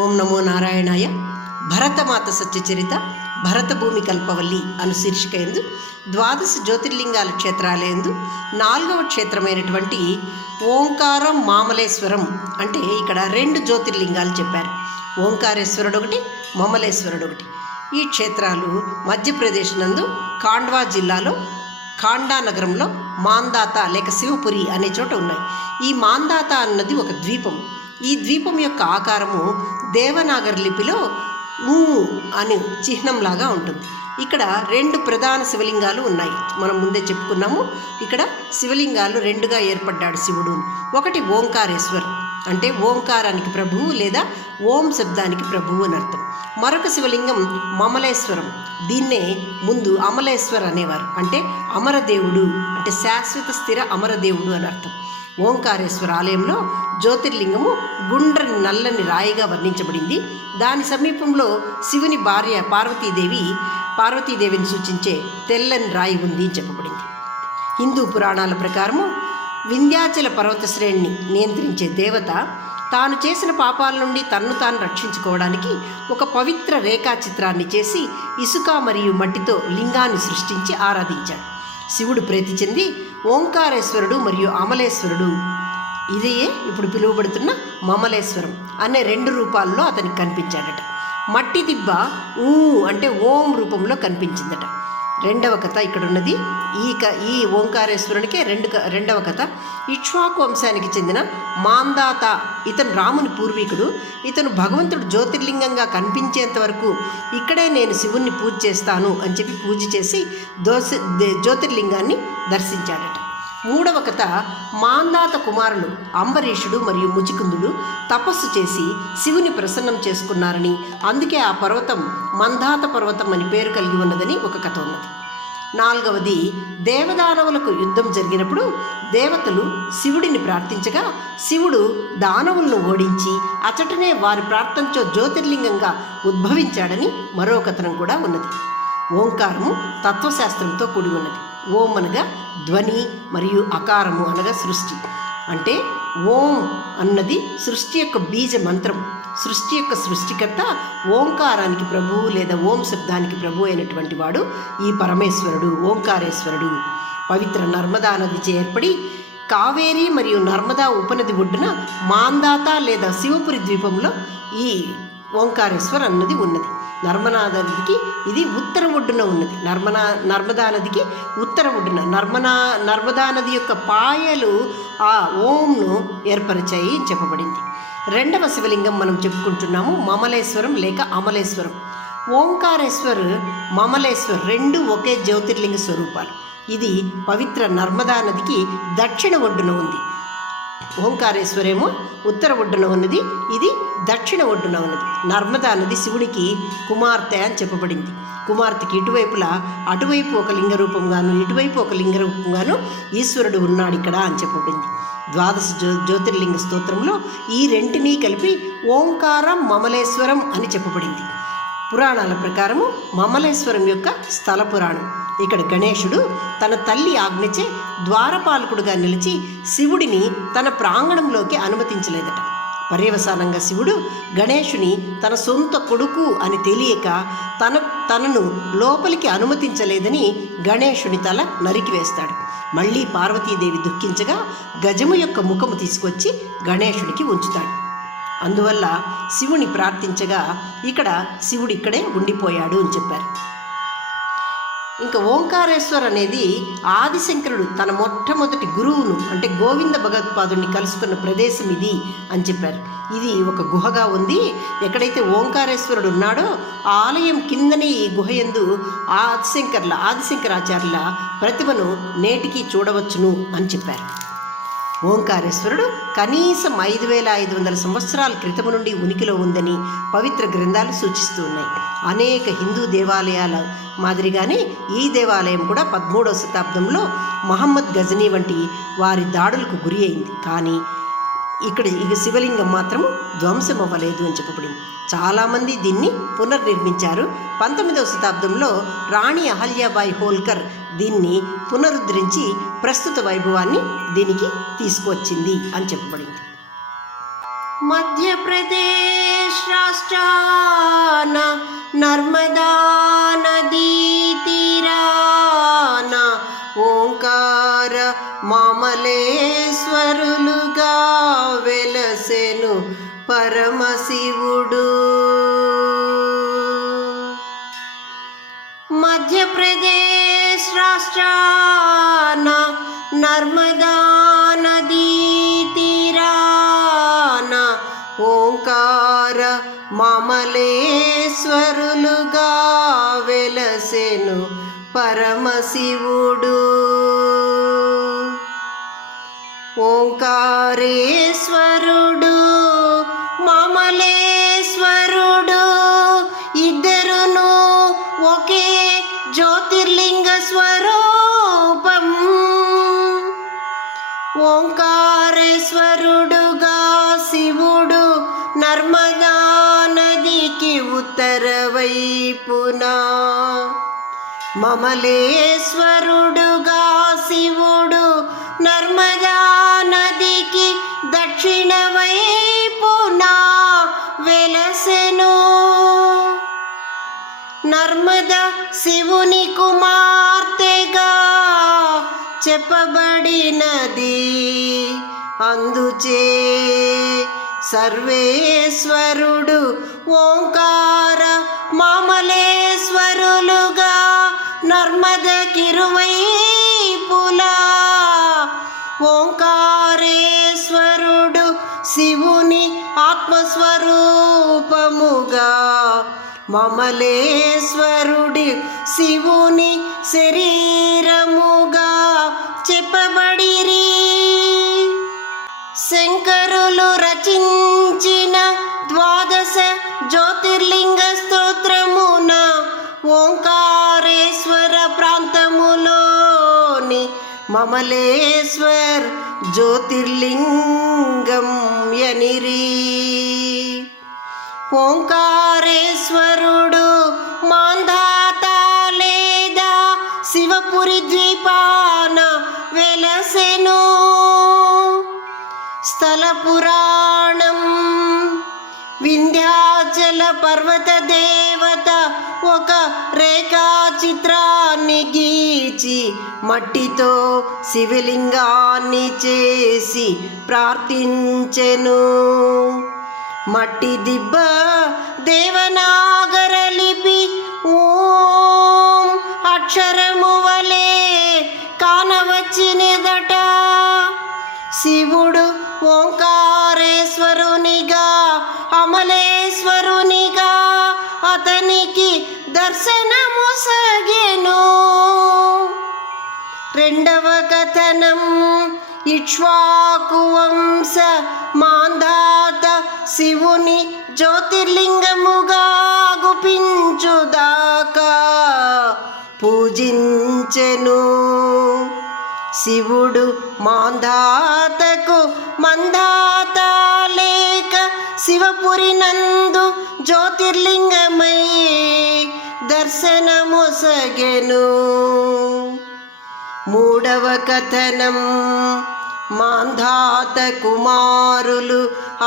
ఓం నమో నారాయణాయ. భరతమాత సత్యచరిత భరతభూమి కల్పవల్లి అను శీర్షిక ఎందు ద్వాదశ జ్యోతిర్లింగాల క్షేత్రాలయందు 4వ క్షేత్రమైనటువంటి ఓంకారం మామలేశ్వరం అంటే ఇక్కడ 2 జ్యోతిర్లింగాలు చెప్పారు. ఓంకారేశ్వరుడు ఒకటి, మమలేశ్వరుడు ఒకటి. ఈ క్షేత్రాలు మధ్యప్రదేశ్ నందు ఖాండ్వా జిల్లాలో ఖాండా నగరంలో మాందాత లేక శివపురి అనే చోట ఉన్నాయి. ఈ మాందాత అన్నది ఒక ద్వీపం. ఈ ద్వీపం యొక్క ఆకారము దేవనాగరి లిపిలో ఊ అని చిహ్నంలాగా ఉంటుంది. ఇక్కడ 2 ప్రధాన శివలింగాలు ఉన్నాయి. మనం ముందే చెప్పుకున్నాము. ఇక్కడ శివలింగాలు 2గా ఏర్పడ్డాడు శివుడు. ఒకటి ఓంకారేశ్వర్ అంటే ఓంకారానికి ప్రభువు లేదా ఓం శబ్దానికి ప్రభువు అని అర్థం. మరొక శివలింగం మమలేశ్వరం. దీన్నే ముందు అమలేశ్వర్ అనేవారు. అంటే అమరదేవుడు అంటే శాశ్వత స్థిర అమరదేవుడు అని అర్థం. ఓంకారేశ్వర ఆలయంలో జ్యోతిర్లింగము గుండ్రని నల్లని రాయిగా వర్ణించబడింది. దాని సమీపంలో శివుని భార్య పార్వతీదేవిని సూచించే తెల్లని రాయి ఉంది అని చెప్పబడింది. హిందూ పురాణాల ప్రకారము వింధ్యాచల పర్వత శ్రేణిని నియంత్రించే దేవత తాను చేసిన పాపాల నుండి తన్ను తాను రక్షించుకోవడానికి ఒక పవిత్ర రేఖాచిత్రాన్ని చేసి ఇసుక మరియు మట్టితో లింగాన్ని సృష్టించి ఆరాధించాడు. శివుడు ప్రీతి చెంది ఓంకారేశ్వరుడు మరియు అమలేశ్వరుడు, ఇదే ఇప్పుడు పిలువబడుతున్న మమలేశ్వరం అనే 2 రూపాల్లో అతనికి కనిపించాడట. మట్టి దిబ్బ ఊ అంటే ఓం రూపంలో కనిపించిందట. 2వ కథ ఇక్కడ ఉన్నది. ఈ ఓంకారేశ్వరునికే 2వ కథ. ఇక్ష్వాకు వంశానికి చెందిన మాందాత ఇతను రాముని పూర్వీకుడు. ఇతను భగవంతుడు జ్యోతిర్లింగంగా కనిపించేంత వరకు ఇక్కడే నేను శివుణ్ణి పూజ చేస్తాను అని చెప్పి పూజ చేసి జ్యోతిర్లింగాన్ని దర్శించాడట. 3వ కథ మాందాత కుమారులు అంబరీషుడు మరియు ముచికుందుడు తపస్సు చేసి శివుని ప్రసన్నం చేసుకున్నారని, అందుకే ఆ పర్వతం మందాత పర్వతం అని పేరు కలిగి ఉన్నదని ఒక కథ ఉన్నది. 4వది దేవదానవులకు యుద్ధం జరిగినప్పుడు దేవతలు శివుడిని ప్రార్థించగా శివుడు దానవులను ఓడించి అచటనే వారి ప్రార్థనతో జ్యోతిర్లింగంగా ఉద్భవించాడని మరో కథనం కూడా ఉన్నది. ఓంకారము తత్వశాస్త్రంతో కూడి ఉన్నది. ఓం అనగా ధ్వని మరియు అకారము అనగా సృష్టి. అంటే ఓం అన్నది సృష్టి యొక్క బీజ మంత్రం. సృష్టి యొక్క సృష్టికర్త ఓంకారానికి ప్రభువు లేదా ఓం శబ్దానికి ప్రభు అయినటువంటి వాడు ఈ పరమేశ్వరుడు ఓంకారేశ్వరుడు. పవిత్ర నర్మదా నదిచే ఏర్పడి కావేరి మరియు నర్మదా ఉపనది ఒడ్డున మాందాత లేదా శివపురి ద్వీపంలో ఈ ఓంకారేశ్వర్ అన్నది ఉన్నది. నర్మదా నదికి ఇది ఉత్తర ఒడ్డున ఉన్నది. నర్మదా నదికి ఉత్తర ఒడ్డున నర్మదా నది యొక్క పాయలు ఆ ఓంను ఏర్పరిచాయి అని చెప్పబడింది. 2వ శివలింగం మనం చెప్పుకుంటున్నాము మమలేశ్వరం లేక అమలేశ్వరం. ఓంకారేశ్వర్ మమలేశ్వర్ 2 ఒకే జ్యోతిర్లింగ స్వరూపాలు. ఇది పవిత్ర నర్మదా నదికి దక్షిణ ఒడ్డున ఉంది. ఓంకారేశ్వరేమో ఉత్తర ఒడ్డున ఉన్నది, ఇది దక్షిణ ఒడ్డున ఉన్నది. నర్మదా నది శివునికి కుమార్తె అని చెప్పబడింది. కుమార్తెకి అటువైపు ఒక లింగ రూపంగాను ఇటువైపు ఒక లింగ రూపంగాను ఈశ్వరుడు ఉన్నాడు ఇక్కడ అని చెప్పబడింది. ద్వాదశ జ్యోతిర్లింగ స్తోత్రంలో ఈ 2ని కలిపి ఓంకారం మమలేశ్వరం అని చెప్పబడింది. పురాణాల ప్రకారము మమలేశ్వరం యొక్క స్థల పురాణం. ఇక్కడ గణేశుడు తన తల్లి ఆజ్ఞచే ద్వారపాలకుడుగా నిలిచి శివుడిని తన ప్రాంగణంలోకి అనుమతించలేదట. పర్యవసానంగా శివుడు గణేశుని తన సొంత కొడుకు అని తెలియక తనను లోపలికి అనుమతించలేదని గణేశుని తల నరికివేస్తాడు. మళ్ళీ పార్వతీదేవి దుఃఖించగా గజము యొక్క ముఖము తీసుకొచ్చి గణేశుడికి ఉంచుతాడు. అందువల్ల శివుని ప్రార్థించగా ఇక్కడ శివుడు ఇక్కడే ఉండిపోయాడు అని చెప్పారు. ఇంకా ఓంకారేశ్వర్ అనేది ఆదిశంకరుడు తన మొట్టమొదటి గురువును అంటే గోవింద భగవత్పాదుని కలుసుకున్న ప్రదేశం ఇది అని చెప్పారు. ఇది ఒక గుహగా ఉంది. ఎక్కడైతే ఓంకారేశ్వరుడు ఉన్నాడో ఆ ఆలయం కిందనే ఈ గుహ యందు ఆదిశంకరాచార్యుల ప్రతిభను నేటికి చూడవచ్చును అని చెప్పారు. ఓంకారేశ్వరుడు కనీసం 5500 సంవత్సరాల క్రితం నుండి ఉనికిలో ఉందని పవిత్ర గ్రంథాలు సూచిస్తూ ఉన్నాయి. అనేక హిందూ దేవాలయాల మాదిరిగానే ఈ దేవాలయం కూడా 13వ శతాబ్దంలో మహమ్మద్ గజనీ వంటి వారి దాడులకు గురి అయింది. కానీ ఇక్కడ శివలింగం మాత్రం ధ్వంసం అవ్వలేదు అని చెప్పబడింది. చాలామంది దీన్ని పునర్నిర్మించారు. 19వ శతాబ్దంలో రాణి అహల్యాబాయి హోల్కర్ దీన్ని పునరుద్ధరించి ప్రస్తుత వైభవాన్ని దీనికి తీసుకొచ్చింది అని చెప్పబడింది. మధ్యప్రదేశ్ రాష్ట్రాన నర్మదా నదీ తీరాన ఓంకార మామలేశ్వరులుగా వెలసెను పరమశివుడు. మధ్యప్రదేశ్ రాష్ట్రాన నర్మదా నదీ తీరాన ఓంకార మామలేశ్వరులుగా వెలసెను పరమశివుడు. ఓంకారేశ్వరుడు మామలేశ్వరుడు ఇద్దరును ఒకే జ్యోతిర్లింగ స్వరూపం. ఓంకారేశ్వరుడుగా శివుడు నర్మదా నదికి ఉత్తర వైపున, మమలేశ్వరుడుగా శివుడు నర్మదా నదికి దక్షిణ వైపున వెలసెను. నర్మద శివుని కుమార్తెగా చెప్పబడినది, అందుచే సర్వేశ్వరుడు ఓంకార మామలేశ్వరులుగా నర్మదకిరువైపులా ఓంకారేశ్వరుడు శివుని ఆత్మస్వరూపముగా, మమలేశ్వరుడి శివుని శరీరముగా చెప్పబడిరి. శంకరులు రచించిన ద్వాదశ జ్యోతిర్లింగ స్తోత్రమున ఓంకారేశ్వర ప్రాంతములోని మమలేశ్వర్ జ్యోతిర్లింగం యనిరి. ఓంకారేశ్వరుడు మాంధాత లేదా శివపురి ద్వీపాన వెలసెను. స్థల పురాణం వింధ్యాచల పర్వత దేవత ఒక రేఖాచిత్రాన్ని గీచి మట్టితో శివలింగాన్ని చేసి ప్రార్థించెను. మట్టి దిబ్బ దేవనాగర లిపి ఓం అక్షరము వలె కానవచ్చినదట. శివుడు ఓంకారేశ్వరునిగా అమలేశ్వరునిగా అతనికి దర్శనమొసగెను. రెండవ కథనం ఇక్ష్వాకు వంశ మాంధాత శివుని జ్యోతిర్లింగముగా గుపించుదాకా పూజించెను. శివుడు మాంధాతకు మందాత లేక శివపురి నందు జ్యోతిర్లింగమై దర్శనమొసగెను. మూడవ కథనం మాంధాత కుమారులు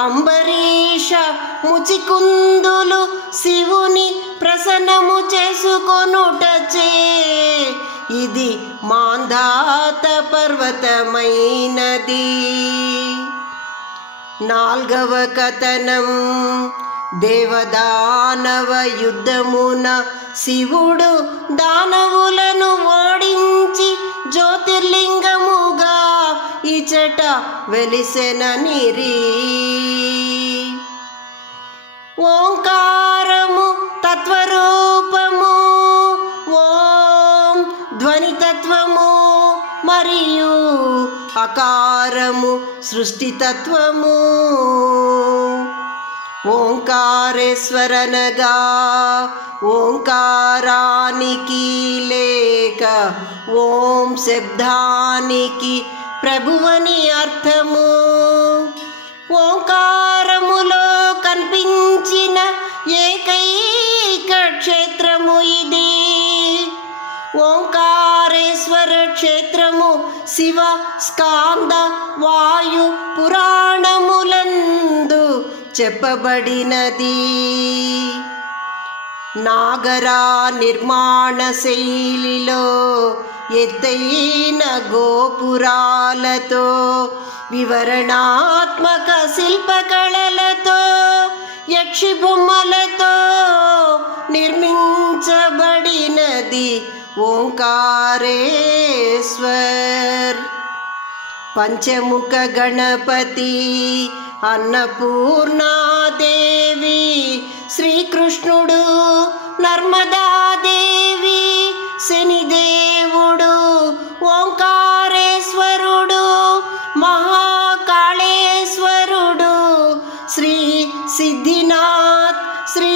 అంబరీష ముచికుందులు శివుని ప్రసన్నము చేసుకొనుటచే ఇది మాంధాత పర్వతమైనది. నాల్గవ కథనం దేవదానవ యుద్ధమున శివుడు దానవులను ఓడించి జ్యోతిర్లింగముగా ఇచట వెలిసెననిరి. ఓంకారము తత్వరూపము, ఓం ధ్వనితత్వము మరియు అకారము సృష్టితత్వము. ఓంకారేశ్వరనగా ఓంకారానికి లేక ఓం శబ్దానికి ప్రభువని అర్థము. ఓంకారములో కనిపించిన ఏకైక క్షేత్రము ఇది. ఓంకారేశ్వర క్షేత్రము శివ స్కాంద వాయు పురాణములందు చెప్పబడినది. నాగరా నిర్మాణ శైలిలో ఎత్తైన గోపురాలతో వివరణాత్మక శిల్పకళలతో యక్షి బొమ్మలతో నిర్మించబడినది ఓంకారేశ్వర్. పంచముఖ గణపతి, అన్నపూర్ణాదేవి, శ్రీకృష్ణుడు, నర్మదాదేవి, శనిదేవుడు, ఓంకారేశ్వరుడు, మహాకాళేశ్వరుడు, శ్రీ సిద్ధినాథ్, శ్రీ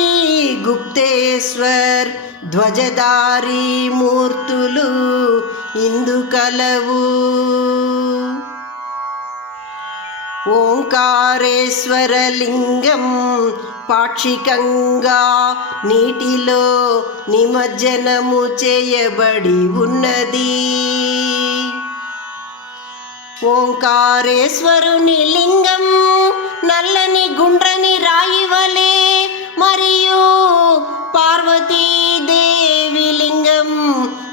గుప్తేశ్వర్ ధ్వజధారీ మూర్తులు ఇందు కలవు. ఓంకారేశ్వర లింగం పాక్షికంగా నీటిలో నిమజ్జనము చేయబడి ఉన్నది. ఓంకారేశ్వరుని లింగం నల్లని గుండ్రని రాయివలే మరియు పార్వతీదేవి లింగం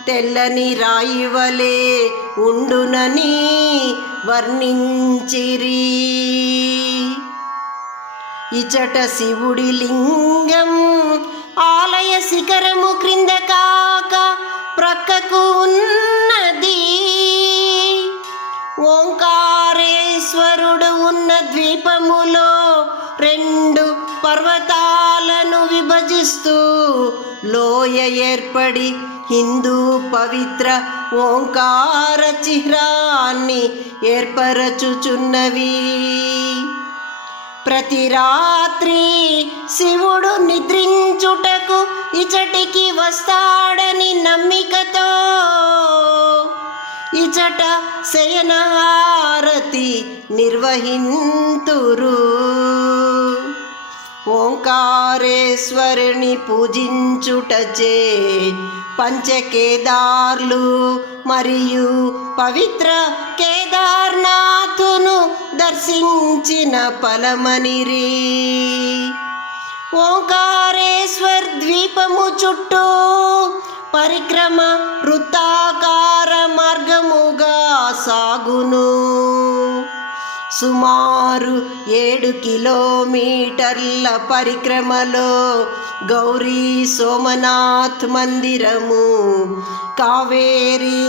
తెల్లని రాయివలే ఉండునని వర్ణించిరి. ఇచట శివుడి లింగం ఆలయ శిఖరము క్రింద కాక ప్రక్కకు ఉన్నది. ఓంకారేశ్వరుడు ఉన్న ద్వీపములో 2 పర్వతాలను విభజిస్తూ లోయ ఏర్పడి హిందూ పవిత్ర ఓంకార చిహ్నాన్ని ఏర్పరచుచున్నవి. ప్రతి రాత్రి శివుడు నిద్రించుటకు ఇచటికి వస్తాడని నమ్మికతో ఇచట శయనహారతి నిర్వహింతురు. ఓంకారేశ్వరుని పూజించుటచే పంచకేదార్లు మరియు పవిత్ర కేదార్నాథును దర్శించిన ఫలమనిరి. ఓంకారేశ్వర్ ద్వీపము చుట్టూ పరిక్రమ వృత్తాకార మార్గముగా సాగును. సుమారు 7 కిలోమీటర్ల పరిక్రమలో గౌరీ సోమనాథ్ మందిరము, కావేరి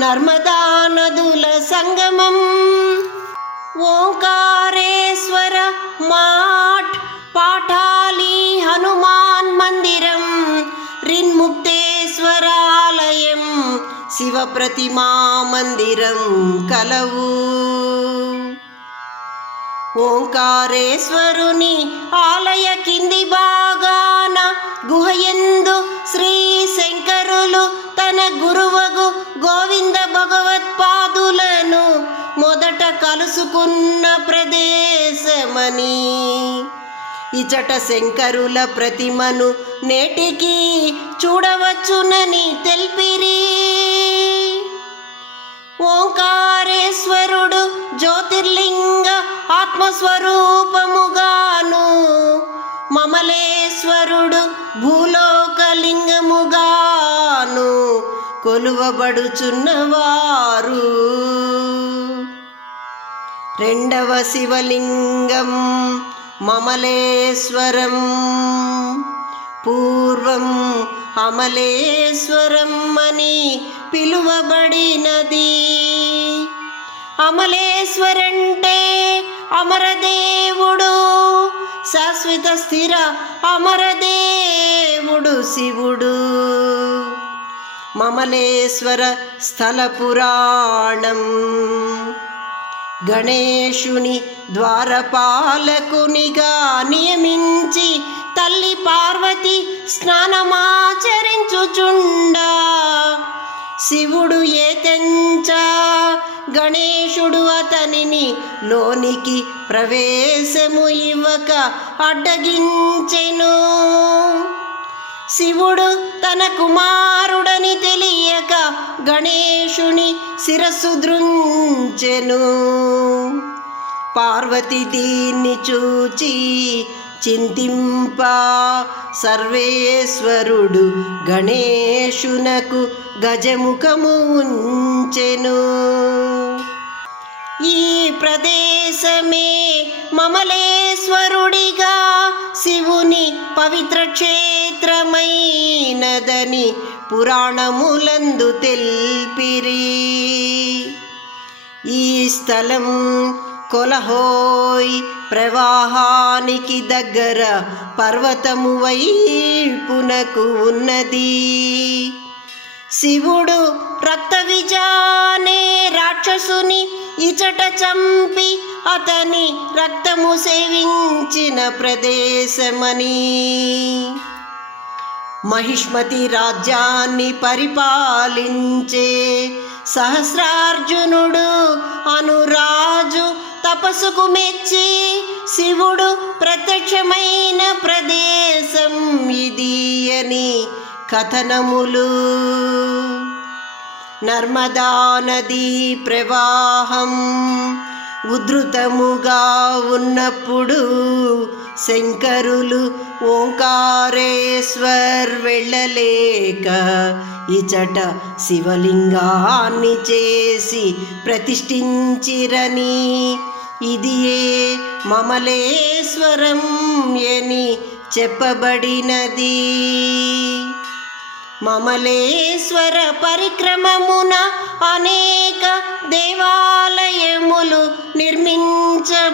నర్మదా నదుల సంగమం, ఓంకారేశ్వర మాఠ్, పాఠాలి హనుమాన్ మందిరం, రిన్ముక్తేశ్వరాలయం, శివ ప్రతిమా మందిరం కలవు. ఓంకారేశ్వరుని ఆలయ కింది భాగాన గుహయందు శ్రీ శంకరులు తన గురువగు గోవింద భగవత్పాదులను మొదట కలుసుకున్న ప్రదేశమని, ఇచట శంకరుల ప్రతిమను నేటికి చూడవచ్చునని తెలిపిరి. ఓంకారేశ్వరుడు జ్యోతిర్లింగ ఆత్మస్వరూపముగాను, మమలేశ్వరుడు భూలోకలింగముగాను కొలువబడుచున్నవారు. 2వ శివలింగం మమలేశ్వరం, పూర్వం అమలేశ్వరం అని పిలువబడినది. అమలేశ్వరంటే అమరదేవుడు, శాశ్వత స్థిర అమరదేవుడు శివుడు. మమలేశ్వర స్థల పురాణం గణేశుని ద్వారపాలకునిగా నియమించి తల్లి పార్వతి స్నానమాచరించుచుండా శివుడు ఏతెంచ గణేశుడు అతనిని లోనికి ప్రవేశము ఇవ్వక అడ్డగించెను. శివుడు తన కుమారుడని తెలియక గణేశుని శిరస్సు ద్రుంచెను. పార్వతి దీన్ని చూచి చింతింప సర్వేశ్వరుడు గణేశునకు గజముఖము ఉంచెను. ఈ ప్రదేశమే మమలేశ్వరుడిగా శివుని పవిత్ర క్షేత్రమైనదని పురాణములందు తెల్పిరి. ఈ స్థలం కొలహోయ్ ప్రవాహానికి దగ్గర పర్వతము వైపునకు ఉన్నది. శివుడు రక్తవిజానే రాక్షసుని ఇచట చంపి అతని రక్తము సేవించిన ప్రదేశమని, మహిష్మతి రాజ్యాన్ని పరిపాలించే సహస్రార్జునుడు అనురాజు తపస్సుకు మెచ్చి శివుడు ప్రత్యక్షమైన ప్రదేశం ఇది అని కథనములు. నర్మదా నదీ ప్రవాహం ఉధృతముగా ఉన్నప్పుడు శంకరులు ఓంకారేశ్వర్ వెళ్ళలేక ఇచట శివలింగాన్ని చేసి ప్రతిష్ఠించిరని, ఇదియే మమలేశ్వరం అని చెప్పబడినది. మమలేశ్వర పరిక్రమమున అనేక దేవాలయములు నిర్మించబడినవి.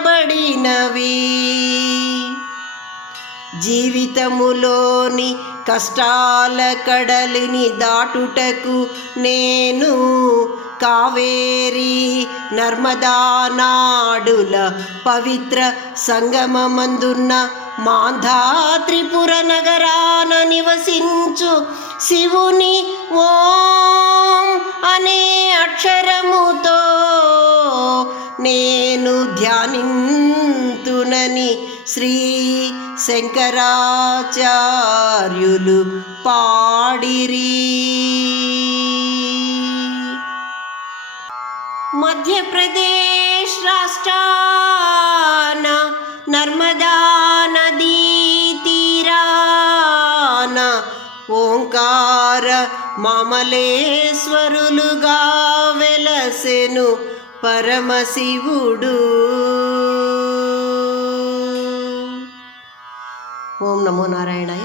జీవితములోని కష్టాల కడలిని దాటుటకు నేను కావేరి నర్మదా నాడుల పవిత్ర సంగమమందున్న మాంధాత్రిపుర నగరాన నివసించు శివుని ఓం అనే అక్షరముతో నేను ధ్యానింతునని శ్రీ శంకరాచార్యులు పాడిరి. మధ్యప్రదేశ్ రాష్ట్రాన నర్మదా నదీ తీరాన ఓంకార మమలేశ్వరులుగా వెలసెను పరమశివుడు. ఓం నమో నారాయణాయ.